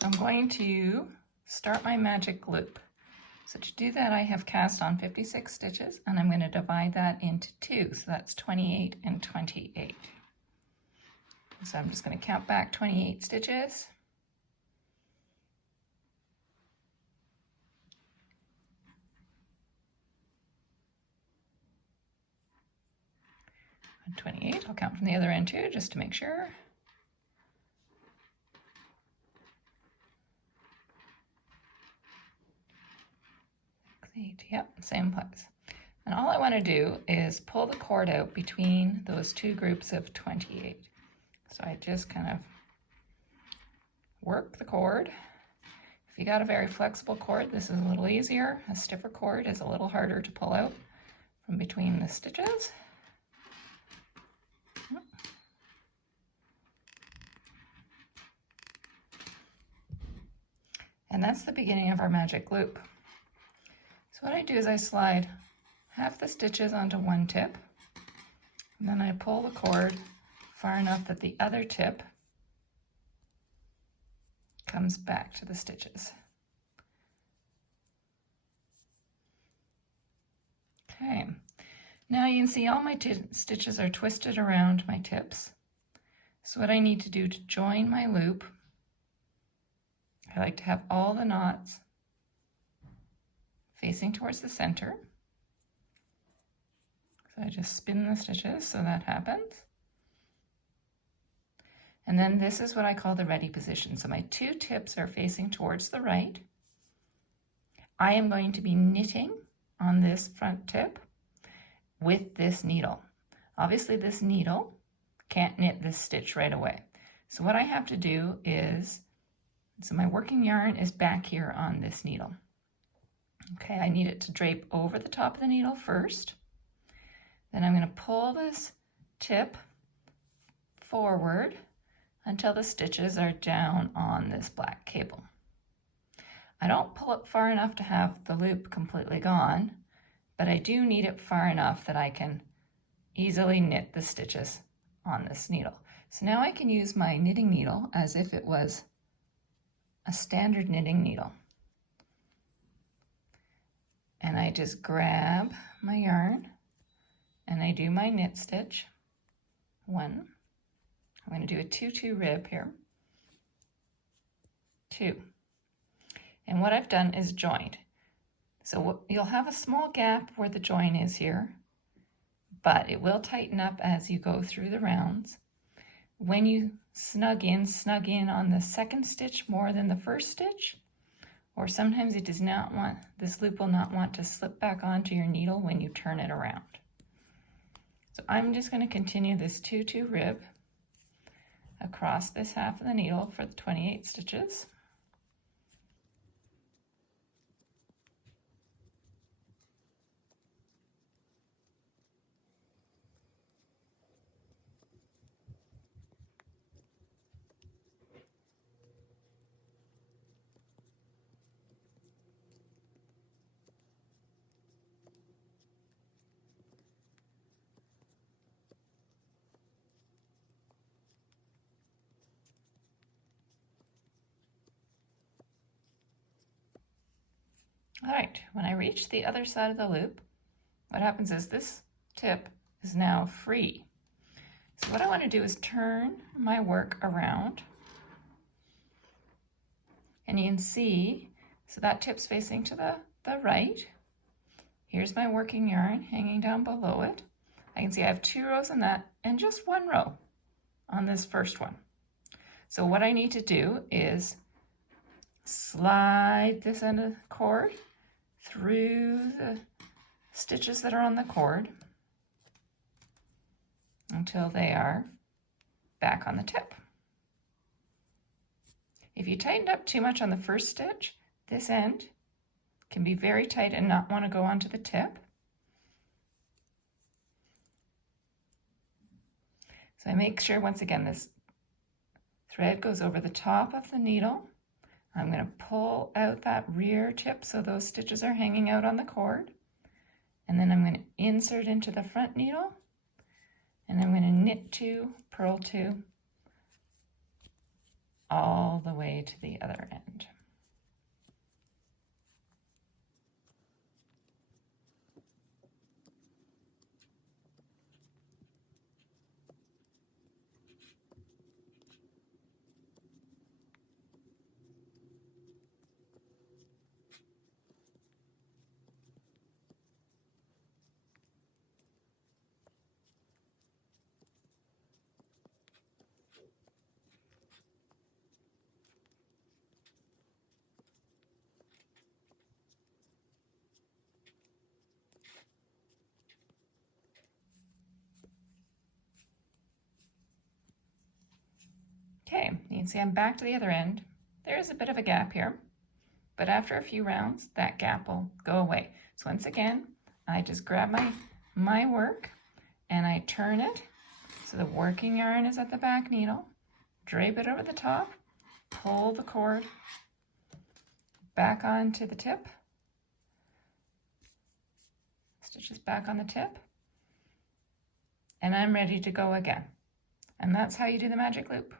So I'm going to start my magic loop. So to do that, I have cast on 56 stitches, and I'm going to divide that into 2. So that's 28 and 28. So I'm just going to count back 28 stitches. And 28, I'll count from the other end too, just to make sure. Yep, same place. And all I want to do is pull the cord out between those two groups of 28. So I just kind of work the cord. If you got a very flexible cord, this is a little easier. A stiffer cord is a little harder to pull out from between the stitches. And that's the beginning of our magic loop. So what I do is I slide half the stitches onto one tip, and then I pull the cord far enough that the other tip comes back to the stitches. Okay, now you can see all my stitches are twisted around my tips. So what I need to do to join my loop, I like to have all the knots facing towards the center. So I just spin the stitches so that happens. And then this is what I call the ready position. So my two tips are facing towards the right. I am going to be knitting on this front tip with this needle. Obviously this needle can't knit this stitch right away. So what I have to do is, so my working yarn is back here on this needle. Okay, I need it to drape over the top of the needle first. Then I'm going to pull this tip forward until the stitches are down on this black cable. I don't pull it far enough to have the loop completely gone, but I do need it far enough that I can easily knit the stitches on this needle. So now I can use my knitting needle as if it was a standard knitting needle. And I just grab my yarn and I do my knit stitch. One. I'm going to do a 2-2 rib here. 2. And what I've done is joined. So you'll have a small gap where the join is here, but it will tighten up as you go through the rounds. When you snug in on the second stitch more than the first stitch, or sometimes it does not want, this loop will not want to slip back onto your needle when you turn it around. So I'm just going to continue this 2-2 rib across this half of the needle for the 28 stitches. All right, when I reach the other side of the loop, what happens is this tip is now free. So what I want to do is turn my work around. And you can see, so that tip's facing to the right. Here's my working yarn hanging down below it. I can see I have 2 rows in that and just 1 row on this first one. So what I need to do is slide this end of the cord through the stitches that are on the cord until they are back on the tip. If you tightened up too much on the first stitch, this end can be very tight and not want to go onto the tip. So I make sure, once again, this thread goes over the top of the needle. I'm going to pull out that rear tip so those stitches are hanging out on the cord. And then I'm going to insert into the front needle. And I'm going to knit 2, purl 2, all the way to the other end. Okay, you can see I'm back to the other end. There is a bit of a gap here, but after a few rounds, that gap will go away. So once again, I just grab my work and I turn it so the working yarn is at the back needle, drape it over the top, pull the cord back onto the tip, stitches back on the tip, and I'm ready to go again. And that's how you do the magic loop.